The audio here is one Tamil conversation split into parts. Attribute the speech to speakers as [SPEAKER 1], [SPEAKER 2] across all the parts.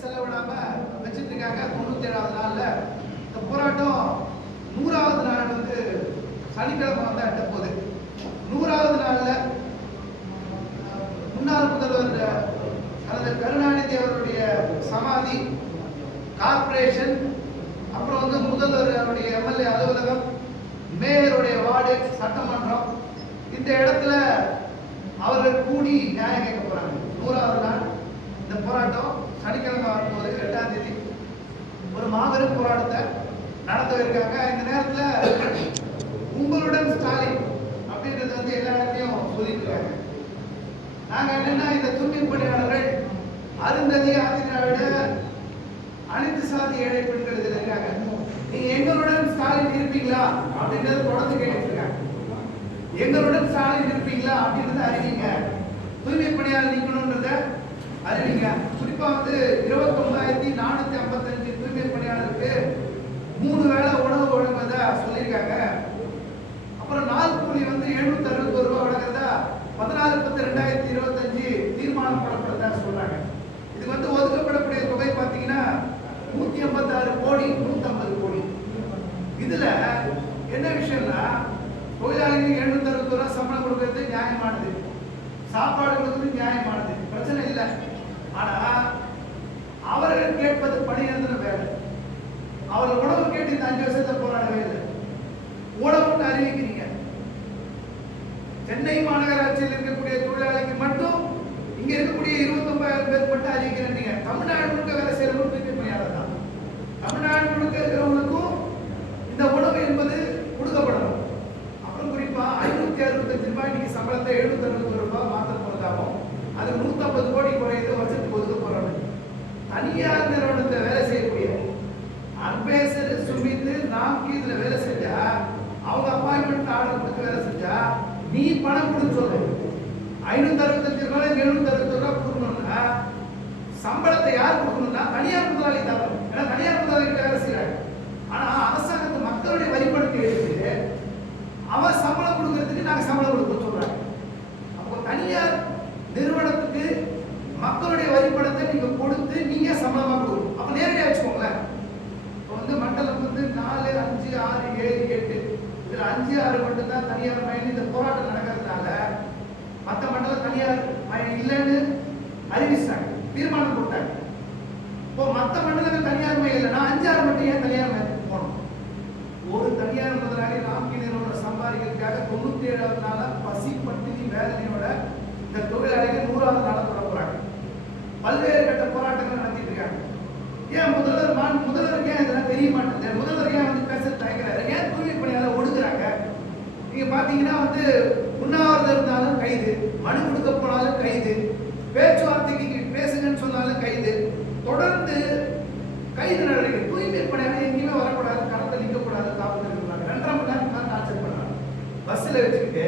[SPEAKER 1] செலவிடாம வச்சுட்டு இருக்காங்க தொண்ணூத்தி ஏழாவது நாள்ல இந்த போராட்டம் நூறாவது நாள் வந்து சனிக்கிழமை வந்தா எட்ட போகுது. நூறாவது நாள்ல முன்னாள் முதல்வர் கலைஞர் கருணாநிதி அவருடைய சமாதி கார்ப்பரேஷன் அப்புறம் வந்து முதல்வர் அவருடைய எம்எல்ஏ அலுவலகம் மேயருடைய வார்டு சட்டமன்றம் இந்த இடத்துல அவர்கள் கூடி நியாயம் கேட்க போறாங்க. நூறாவது நாள் இந்த போராட்டம் சனிக்கிழமை வரும்போது எட்டாம் தேதி ஒரு மாபெரும் போராட்டத்தை நடத்தவிருக்காங்க. இந்த நேரத்தில் உங்களுடன் ஸ்டாலின் அப்படின்றது வந்து எல்லா இடத்துலையும் சொல்லிட்டு நாங்கள் என்னென்னா இந்த தூய்மை பணியாளர்கள் அருந்ததி ஆதிதிராவிட அனைத்து சாதி ஏழை பெண்கள் இதில் இருக்காங்க நீங்க எங்களுடன் ஸ்டாலின் இருப்பீங்களா அப்படின்றது தொடர்ந்து கேட்டுட்டு இருக்காங்க எங்களுடன் ஸ்டாலின் இருப்பீங்களா அப்படின்றத அறிவிங்க. தூய்மை பணியாளர் நீக்கணுன்றத அறிவிங்க குறிப்பா வந்து இருபத்தொன்பதாயிரத்தி நானூத்தி ஐம்பத்தஞ்சு தூய்மை பணியாளருக்கு மூணு வேளை உணவு வழங்குவதா சொல்லியிருக்காங்க. அப்புறம் நாள் கூலி வந்து எழுநூத்தி அறுபத்தி ரூபாய் வழங்குறதா பதினாலு பத்து ரெண்டாயிரத்தி இருபத்தஞ்சு தீர்மானம் போடப்படுறதா சொல்றாங்க. இது வந்து ஒதுக்கப்படக்கூடிய தொகை பார்த்தீங்கன்னா நூத்தி ஐம்பத்தாறு கோடி நூத்தி கோடி. இதுல என்ன விஷயம்னா தொழிலாளிகளுக்கு எழுநூத்தி அறுபது ரூபாய் சம்பளம் கொடுக்கறது நியாயமானது. சாப்பாடு கொடுக்கறது நியாயமானது. பிரச்சனை இல்லை. ஆனா அவர்கள் கேட்பது பணியிடத்துல வேலை அவர்கள் உணவு கேட்டு இந்த அஞ்சு வருஷத்துல போராடவே இல்லை. உணவுன்னு அறிவிக்கிறீங்க. சென்னை மாநகராட்சியில் இருக்கக்கூடிய தொழிலாளிக்கு மட்டும் இங்க இருக்கக்கூடிய இருபத்தொன்பதாயிரம் பேர் மட்டும் அறிவிக்கிறீங்க தமிழ்நாடு முழுக்க வேலை செய்யறவங்க தூய்மை பணியாளர் தான். தமிழ்நாடு முழுக்க இருக்கிறவங்க இந்த உணவு என்பது கொடுக்கப்படணும் அப்புறம் குறிப்பா ஐநூத்தி அறுபத்தஞ்சு ரூபாய் இன்னைக்கு சம்பளத்தை எழுநூத்தி அறுபத்தி ரூபாய் மாத்த போறதாகும் அது நூத்தம்பது கோடி குறையுது வருஷத்துக்கு ஒதுக்க போறாங்க தனியார் நிறுவனத்தை வேலை செய்யக்கூடிய அன்பேசர் சுமித்து நாம்கி இதுல வேலை செஞ்சா அவங்க அப்பாயின்மெண்ட் ஆர்டர் கொடுத்து வேலை செஞ்சா நீ பணம் கொடுத்து சொல்லு ஐநூத்தி அறுபத்தஞ்சு ரூபாய் எழுநூத்தி அறுபத்தி ரூபாய் கொடுக்கணும்னா சம்பளத்தை யார் கொடுக்கணும்னா தனியார் முதலாளி தரணும் ஏன்னா தனியார் முதலாளி கிட்ட வேலை செய்யறாங்க ஆனா அரசாங்கத்து மக்களுடைய வரிபடத்தை எடுத்து அவன் சம்பளம் கொடுக்கறதுக்கு நாங்க சம்பளம் கொடுக்க சொல்றாங்க. அப்போ தனியார் நிறுவனத்துக்கு மக்களுடைய வரிப்படத்தை நீங்க கொடுத்து நீங்க சம்பளமா கொடுக்கணும். அப்ப நேரடியா வச்சுக்கோங்களேன். இப்போ வந்து மண்டலம் வந்து நாலு அஞ்சு ஆறு ஏழு எட்டு. இதுல அஞ்சு ஆறு மட்டும்தான் தனியார் பயணி. இந்த போராட்டம் இருக்கிறதுனால மற்ற மண்டலம் தனியார் இல்லைன்னு அறிவிச்சாங்க. தீர்மானம் போட்டாங்க இப்போ மற்ற மண்டலங்கள் தனியார் மயம் இல்லைன்னா அஞ்சாறு மட்டும் ஏன் தனியார் மயத்துக்கு போகணும்? ஒரு தனியார் முதலாளி நாம்கி நிறுவனம் சம்பாதிக்கிறதுக்காக தொண்ணூத்தி ஏழாவது நாளா பசி பட்டினி வேதனையோட இந்த தொழிலாளிகள் நூறாவது நாள தொட போறாங்க. பல்வேறு கட்ட போராட்டங்கள் நடத்திட்டு இருக்காங்க. ஏன் முதல்வர் மான் முதல்வருக்கு ஏன் இதெல்லாம் தெரிய மாட்டேங்குது? முதல்வர் ஏன் வந்து பேச தயங்குறாரு? ஏன் தூய்மை பணியாளர் ஒடுக்குறாங்க நீங்க பாத்தீங்கன்னா வந்து உண்ணாவிரதம் இருந்தாலும் கைது மனு கொடுக்க போனாலும் கைது பேச்சுவார்த்தைக்கு பேசுங்கன்னு சொன்னாலும் கைது தொடர்ந்து கைது நடவடிக்கை தூய்மை பணியாளர் எங்கேயுமே வரக்கூடாது கடத்த நிற்கக்கூடாது காவல்துறை இருக்கிறாங்க ரெண்டரை மணி நேரம் தான் டார்ச்சர் பண்றாங்க. பஸ்ஸில் வச்சுக்கிட்டு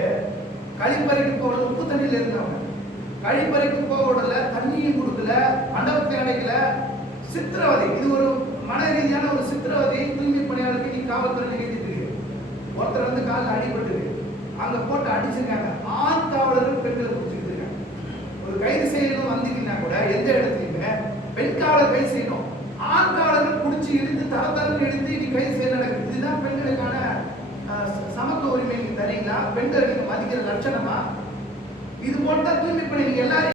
[SPEAKER 1] கழிப்பறைக்கு போகிறது உப்பு தண்ணியில் இருந்தவங்க. கழிப்பறைக்கு போக விடல தண்ணியும் கொடுக்கல மண்டபத்தை அடைக்கல. சித்திரவதை இது ஒரு மன ரீதியான ஒரு சித்திரவதை தூய்மை பணியாளருக்கு நீ காவல்துறை எழுதிட்டு இருக்கு ஒருத்தர் வந்து காலில் அடிபட்டு அங்க போட்டு அடிச்சிருக்காங்க. ஆண்காவலர்கள் பெண்களை பிடிச்சிட்டு இருக்காங்க. ஒரு கைது செய்யணும் வந்தீங்கன்னா கூட எந்த இடத்துலையுமே பெண் காவலர் கைது செய்யணும். ஆண் காவலர்கள் பிடிச்சி இழுத்து தர தரம் எடுத்து இன்னைக்கு கைது செய்ய நடக்குது. இதுதான் பெண்களுக்கான சமத்துவ உரிமை நீங்க தரீங்களா பெண்கள் மதிக்கிற லட்சணமா? இது போல தூய்மை பண்ணி நீங்க எல்லாரும்